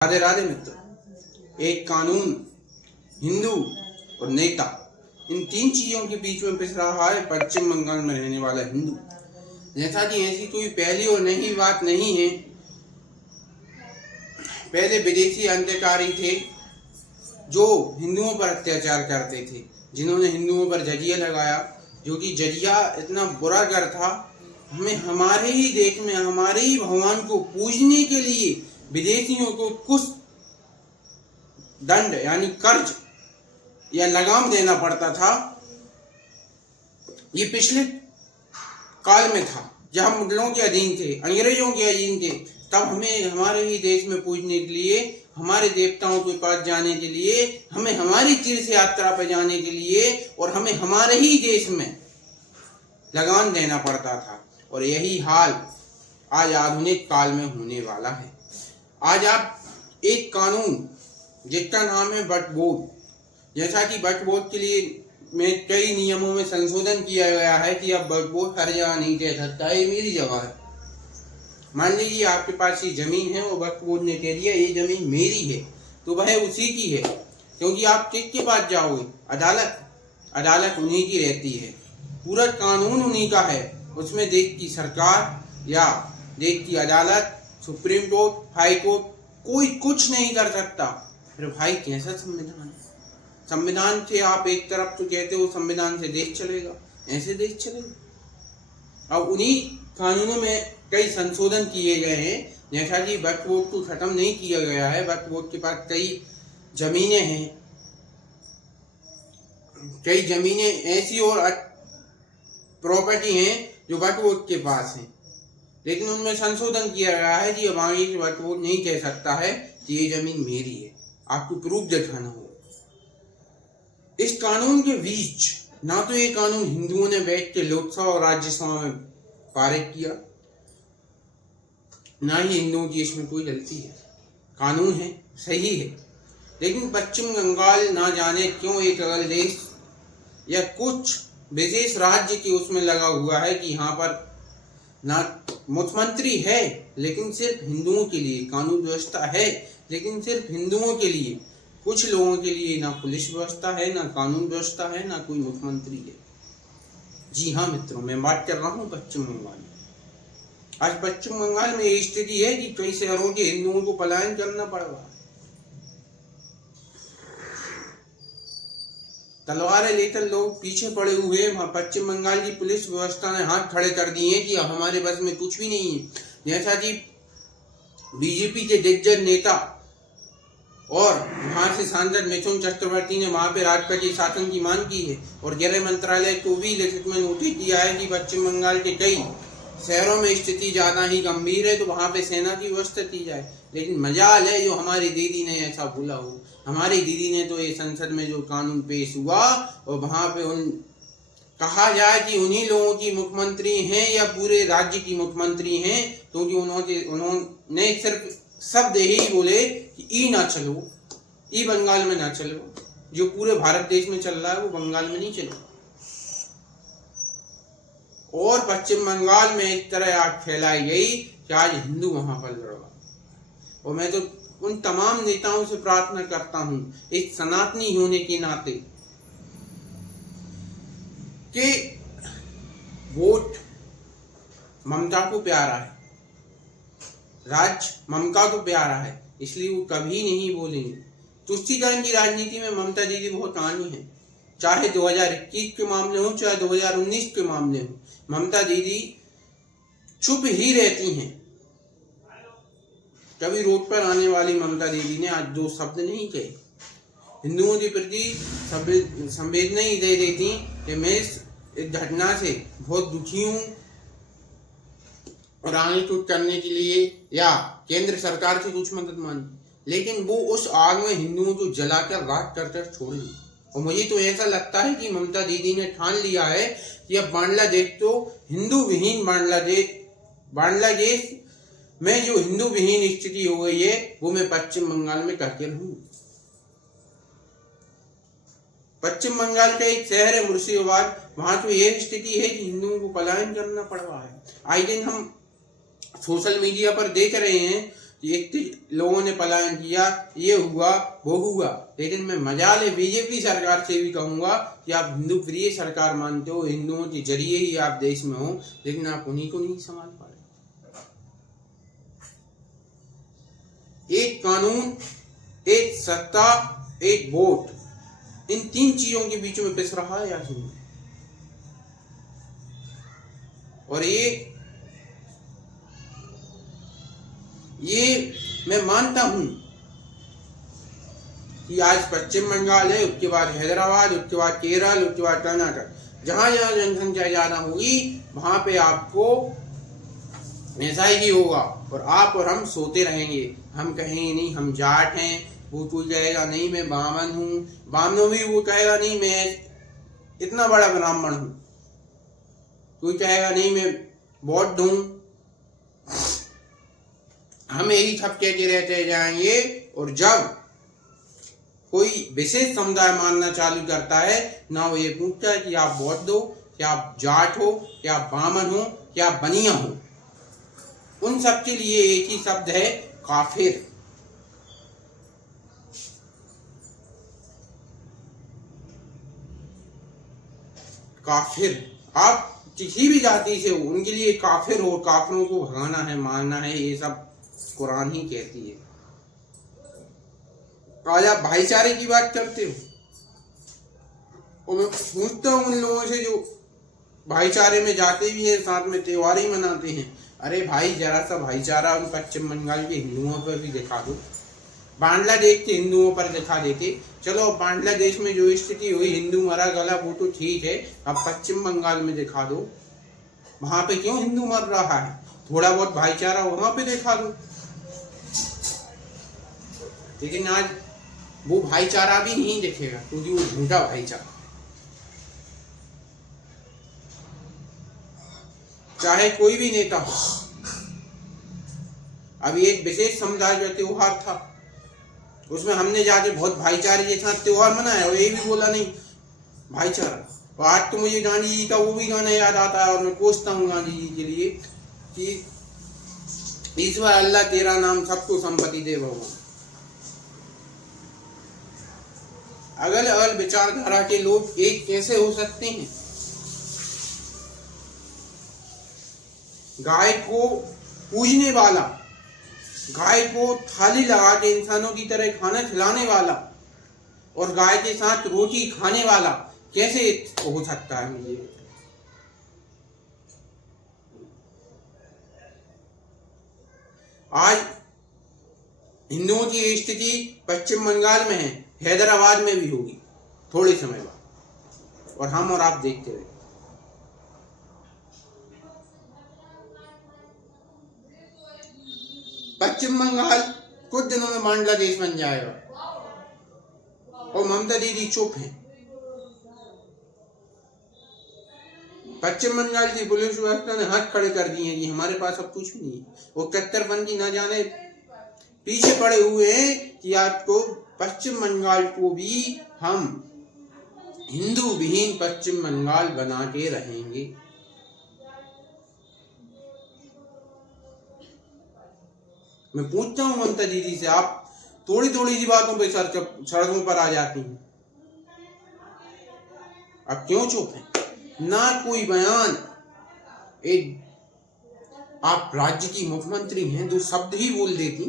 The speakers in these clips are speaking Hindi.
राधे राधे मित्र। एक कानून, हिंदू और नेता, इन तीन चीजों के बीच में पिस रहा है पश्चिम बंगाल में रहने वाला हिंदू। जैसा कि ऐसी कोई पहली और नई बात नहीं है। पहले विदेशी अंत्यकारी थे जो हिंदुओं पर अत्याचार करते थे, जिन्होंने हिंदुओं पर जजिया लगाया, जो कि जजिया इतना बुरा कर था। हमें हमारे ही देश में हमारे ही भगवान को पूजने के लिए विदेशियों को कुछ दंड यानी कर्ज या लगाम देना पड़ता था। ये पिछले काल में था जब हम मुगलों के अधीन थे, अंग्रेजों के अधीन थे। तब हमें हमारे ही देश में पूजने के लिए, हमारे देवताओं के पास जाने के लिए, हमें हमारी तीर्थ यात्रा पर जाने के लिए और हमें हमारे ही देश में लगान देना पड़ता था। और यही हाल आज आधुनिक काल में होने वाला है। आज आप एक कानून जिसका नाम है वक्फ बोर्ड, जैसा कि वक्फ बोर्ड के लिए में कई नियमों में संशोधन किया गया है कि अब वक्फ बोर्ड हर जगह नहीं कह सकता है ये मेरी जगह है। मान लीजिए आपके पास ये जमीन है और वक्फ बोर्ड ने कह दिया ये जमीन मेरी है, तो वह उसी की है, क्योंकि आप किसके पास जाओगे? अदालत उन्हीं की रहती है, पूरा कानून उन्हीं का है। उसमें देश की सरकार या देश की अदालत, सुप्रीम कोर्ट, हाई कोर्ट कोई कुछ नहीं कर सकता। फिर भाई कैसा संविधान है? संविधान से आप एक तरफ तो कहते हो संविधान से देश चलेगा, ऐसे देश चलेगा? अब उन्हीं कानूनों में कई संशोधन किए गए हैं। जैसा कि वक्फ बोर्ड को खत्म नहीं किया गया है, वक्फ बोर्ड के पास कई जमीनें हैं, कई जमीनें ऐसी और प्रॉपर्टी हैं जो वक्फ बोर्ड के पास हैं, लेकिन उनमें संशोधन किया गया है कि अब आगे वक्फ बोर्ड नहीं कह सकता है कि ये जमीन मेरी है, आपको प्रूफ दिखाना होगा। इस कानून के बीच ना तो ये कानून हिंदुओं ने बैठ के लोकसभा और राज्यसभा में पारित किया, ना ही हिंदुओं की इसमें कोई गलती है। कानून है, सही है, लेकिन पश्चिम बंगाल ना जाने क्यों एक अलग देश या कुछ विशेष राज्य के उसमें लगा हुआ है कि यहाँ पर ना मुख्यमंत्री है लेकिन सिर्फ हिंदुओं के लिए, कानून व्यवस्था है लेकिन सिर्फ हिंदुओं के लिए, कुछ लोगों के लिए ना पुलिस व्यवस्था है, ना कानून व्यवस्था है, ना कोई मुख्यमंत्री है। जी हाँ मित्रों, मैं बात कर रहा हूँ पश्चिम बंगाल में। आज पश्चिम बंगाल में ये स्थिति है कि कई शहरों के हिंदुओं को पलायन करना पड़ रहा है। तलवारें लेकर लोग पीछे पड़े हुए। वहां पश्चिम बंगाल की पुलिस व्यवस्था ने हाथ खड़े कर दिए कि अब हमारे बस में कुछ भी नहीं है। जैसा कि बीजेपी के दिग्गज नेता और वहां से सांसद मिथुन चक्रवर्ती ने वहां पे राष्ट्रपति शासन की मांग की है और गृह मंत्रालय को भी लिखित में नोटिस दिया है कि पश्चिम बंगाल के कई शहरों में स्थिति ज्यादा ही गंभीर है, तो वहां पे सेना की व्यवस्था की जाए। लेकिन मजाल है जो हमारी दीदी ने ऐसा बोला हो। हमारी दीदी ने तो ये संसद में जो कानून पेश हुआ और वहां पे कहा जाए कि उन्हीं लोगों की मुख्यमंत्री हैं या पूरे राज्य की मुख्यमंत्री हैं, क्योंकि उन्होंने सिर्फ शब्द यही बोले कि ई ना चलो, ई बंगाल में ना चलो। जो पूरे भारत देश में चल रहा है वो बंगाल में नहीं चलो। और पश्चिम बंगाल में एक तरह आग फैलाई गई कि आज हिंदू वहां पर लड़ रहा। और मैं तो उन तमाम नेताओं से प्रार्थना करता हूं एक सनातनी होने के नाते कि वोट ममता को प्यारा है, राज ममता को प्यारा है, इसलिए वो कभी नहीं बोलेंगे। तुष्टीकरण की राजनीति में ममता दीदी बहुत आनी है, चाहे 2021 के मामले हो चाहे 2019 के मामले हो। ममता दीदी चुप ही रहती हैं। कभी रोड पर आने वाली ममता दीदी ने आज दो शब्द नहीं कहे। हिंदुओं के प्रति संवेदना ही दे देती कि मैं इस घटना से बहुत दुखी हूँ और आगे कुछ करने के लिए या केंद्र सरकार से कुछ मदद मांगी, लेकिन वो उस आग में हिंदुओं को जलाकर राख कर छोड़ेंगे। और मुझे तो ऐसा लगता है कि ममता दीदी ने ठान लिया है कि अब बांग्लादेश तो हिंदू विहीन बांग्लादेश में जो हिंदू विहीन स्थिति हो गई है वो मैं पश्चिम बंगाल में करके रहूंगा। पश्चिम बंगाल का एक शहर है मुर्शिदाबाद, वहां तो यह स्थिति है कि हिंदुओं को पलायन करना पड़ रहा है। आए दिन हम सोशल मीडिया पर देख रहे हैं इतने लोगों ने पलायन किया, ये हुआ वो हुआ, लेकिन मैं मजाल बीजेपी सरकार से भी कहूँगा कि आप हिंदू प्रिय सरकार मानते हो, हिंदुओं के जरिए ही आप देश में हो, लेकिन आप उन्हीं को नहीं संभाल पा रहे। एक कानून, एक सत्ता, एक वोट, इन तीन चीजों के बीच में पिस रहा है आखिर। और ये मैं मानता हूं कि आज पश्चिम बंगाल है, उसके बाद हैदराबाद, उसके बाद केरल, उसके बाद कर्नाटक, जहां जहां जनसंख्या ज्यादा होगी वहां पे आपको ऐसा ही होगा। और आप और हम सोते रहेंगे, हम कहेंगे नहीं हम जाट हैं, वो कोई कहेगा नहीं मैं बामन हूँ, बामनों भी वो कहेगा नहीं मैं इतना बड़ा ब्राह्मण हूँ, कोई कहेगा नहीं मैं बौद्ध हूँ। हम यही सब कहते रहते जाएंगे, और जब कोई विशेष समुदाय मानना चालू करता है ना, वो ये पूछता है कि आप बौद्ध हो, क्या आप जाट हो, क्या आप बामन हो, क्या आप बनिया हो। उन सब के लिए एक ही शब्द है, काफिर। काफिर आप किसी भी जाति से हो, उनके लिए काफिर हो, काफिरों को भगाना है, मारना है, ये सब कुरान ही कहती है। आज आप भाईचारे की बात करते हो, और मैं पूछता हूँ उन लोगों से जो भाईचारे में जाते भी हैं, साथ में त्योहार ही मनाते हैं, अरे भाई जरा सा भाईचारा उन पश्चिम बंगाल के हिंदुओं पर भी दिखा दो, बांग्लादेश के हिंदुओं पर दिखा देते। चलो बांग्लादेश में जो स्थिति हुई, हिंदू मरा गला, वो तो ठीक है, अब पश्चिम बंगाल में दिखा दो, वहां पे क्यों हिंदू मर रहा है, थोड़ा बहुत भाईचारा वहां पे दिखा दो। लेकिन आज वो भाईचारा भी नहीं दिखेगा, क्योंकि वो झूठा भाईचारा, चाहे कोई भी नेता हो। अभी एक विशेष समुदाय का त्योहार था, उसमें हमने जाके बहुत भाईचारे के साथ त्योहार मनाया, और ये भी बोला नहीं भाईचारा। और आज तो मुझे गांधी जी का वो भी गाना याद आता है, और मैं कोसता हूँ गांधी जी के लिए कि ईश्वर अल्लाह तेरा नाम सबको संपत्ति दे भगवान। अगल अगल विचारधारा के लोग एक कैसे हो सकते हैं? गाय को पूजने वाला, गाय को थाली लगा के इंसानों की तरह खाना खिलाने वाला, और गाय के साथ रोटी खाने वाला कैसे हो सकता है? मुझे आज हिंदुओं की स्थिति पश्चिम बंगाल में है, हैदराबाद में भी होगी थोड़े समय बाद, और हम और आप देखते रहे। पश्चिम बंगाल कुछ दिनों में बांग्लादेश बन जाएगा, और ममता दीदी चुप हैं। पश्चिम बंगाल की पुलिस व्यवस्था ने हाथ खड़े कर दिए कि हमारे पास अब कुछ भी नहीं, वो कट्टरपंथी ना जाने पीछे पड़े हुए हैं कि आपको पश्चिम बंगाल को भी हम हिंदू विहीन पश्चिम बंगाल बना के रहेंगे। मैं पूछता हूँ ममता दीदी से, आप थोड़ी थोड़ी सी बातों पे सड़कों पर आ जाती हैं, अब क्यों चुप हैं? ना कोई बयान, एक आप राज्य की मुख्यमंत्री हैं, दो शब्द ही बोल देती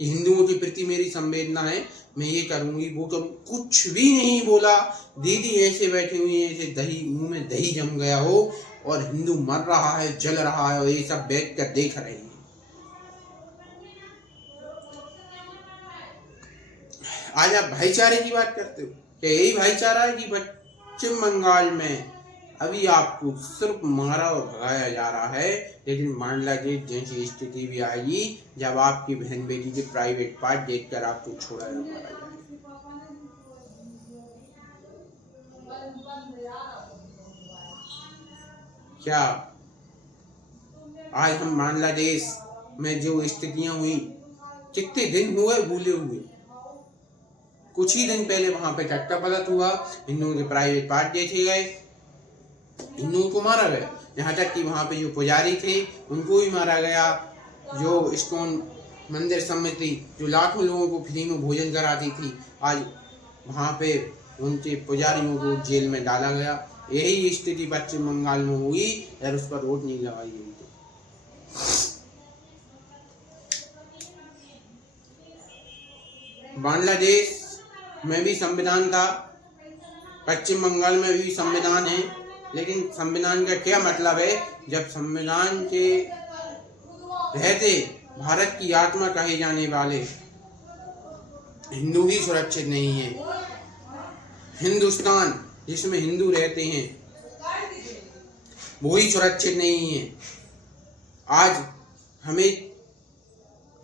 कि हिंदुओं के प्रति मेरी संवेदना है, मैं ये करूंगी वो करूँ, कुछ भी नहीं बोला। दीदी ऐसे बैठे हुए हैं, ऐसे दही मुंह में दही जम गया हो, और हिंदू मर रहा है, जल रहा है, और ये सब बैठ कर देख रहे हैं। आज आप भाईचारे की बात करते हो, क्या यही भाईचारा है कि पश्चिम बंगाल में अभी आपको सिर्फ मारा और भगाया जा रहा है, लेकिन बांग्लादेश जैसी स्थिति भी आएगी जब आपकी बहन बेटी के प्राइवेट पार्ट देखकर आपको छोड़ा या मारा जाएगा। क्या आज हम बांग्लादेश में जो स्थितियां हुई, कितने दिन हुए भूले हुए? कुछ ही दिन पहले वहां पे टट्टा पलट हुआ, हिंदुओं के प्राइवेट पार्ट देखे गए, हिंदुओं को मारा गया, यहाँ तक कि वहाँ पे जो पुजारी थे उनको भी मारा गया, जो इस्कॉन मंदिर समिति जो लाखों लोगों को फ्री में भोजन कराती थी, आज वहाँ पे उनके पुजारियों को जेल में डाला गया। यही स्थिति पश्चिम बंगाल में हुई और उस पर रोक नहीं लगाई गई। बांग्लादेश में भी संविधान था, पश्चिम बंगाल में भी संविधान है, लेकिन संविधान का क्या मतलब है जब संविधान के रहते भारत की आत्मा कहे जाने वाले हिंदू ही सुरक्षित नहीं है। हिंदुस्तान जिसमें हिंदू रहते हैं वो ही सुरक्षित नहीं है। आज हमें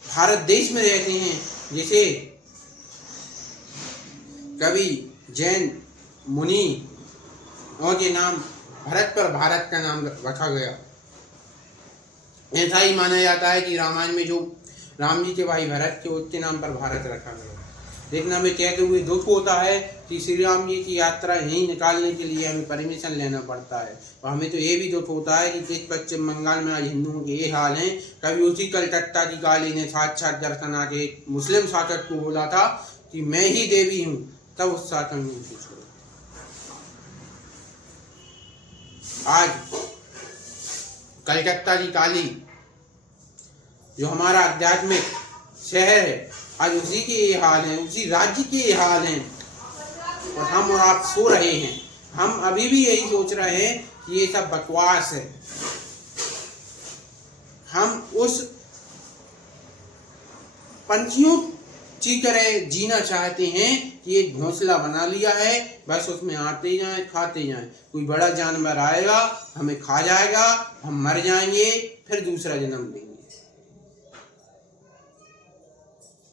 भारत देश में रहते हैं, जैसे कवि जैन मुनि के नाम भरत पर भारत का नाम रखा गया। ऐसा ही माना जाता है कि रामायण में जो राम जी के भाई भरत के उसके नाम पर भारत रखा गया। लेकिन हमें कहते हुए दुख होता है कि श्री राम जी की यात्रा यहीं निकालने के लिए हमें परमिशन लेना पड़ता है। और हमें तो ये भी दुख होता है कि पश्चिम बंगाल में आज हिंदुओं के ये हाल हैं। कभी उसी कलकत्ता की काली ने साक्षात दर्शना के मुस्लिम शासक को बोला था कि मैं ही देवी हूँ, तब उस शासक ने उसे छोड़ा। आज कलकत्ता की काली जो हमारा आध्यात्मिक शहर है, आज उसी के ये हाल हैं, उसी राज्य के ये हाल हैं, और हम और आप सो रहे हैं। हम अभी भी यही सोच रहे हैं कि ये सब बकवास है। हम उस पंछियों की तरह जीना चाहते हैं कि एक घोंसला बना लिया है, बस उसमें आते जाएं, खाते जाएं। कोई बड़ा जानवर आएगा, हमें खा जाएगा, हम मर जाएंगे, फिर दूसरा जन्म देंगे।